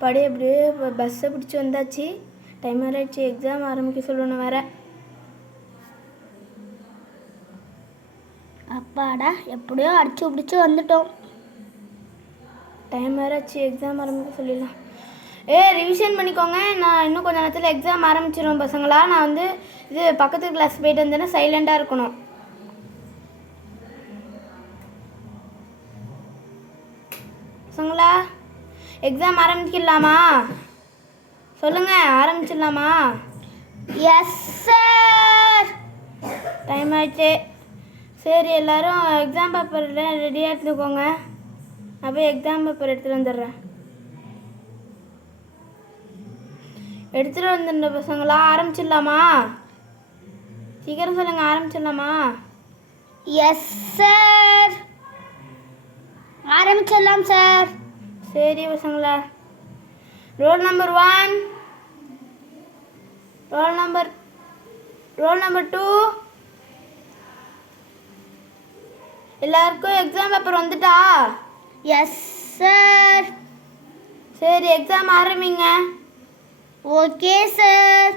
படி அப்படியே பஸ்ஸை பிடிச்சி வந்தாச்சு. டைம் ஆகிடுச்சு, எக்ஸாம் ஆரம்பிக்க சொல்லணும் வேறு. அப்பாடா, எப்படியோ அடிச்சு பிடிச்சி வந்துட்டோம். டைம் ஆகிடுச்சு, எக்ஸாம் ஆரம்பிக்க சொல்லிடலாம். ரிவிஷன் பண்ணிக்கோங்க. நான் இன்னும் கொஞ்சம் நேரத்தில் எக்ஸாம் ஆரம்பிச்சிடும் பசங்களா. நான் வந்து இது பக்கத்து கிளாஸ் போயிட்டு வந்தேன்னா சைலண்டாக இருக்கணும். பசங்களா, எக்ஸாம் ஆரம்பிச்சிடலாமா? சொல்லுங்கள், ஆரம்பிச்சிடலாமா? Yes sir. டைம் ஆயிடுச்சு. சரி, எல்லோரும் எக்ஸாம் பேப்பர் ரெடியாக எடுத்துக்கோங்க. நான் போய் எக்ஸாம் பேப்பர் எடுத்துகிட்டு வந்துடுறேன். எடுத்துகிட்டு வந்துடுற பசங்களா, ஆரம்பிச்சிடலாமா? சீக்கிரம் சொல்லுங்கள், ஆரம்பிச்சிடலாமா? எஸ் சார், ஆரம்பிச்சிடலாம் சார். சரி பசங்களா, ரோல் நம்பர் 1, ரோல் நம்பர் 2. எல்லாருக்கும் எக்ஸாம் பேப்பர் வந்துட்டா? Yes sir. சரி, எக்ஸாம் ஆரம்பிங்க. Okay sir.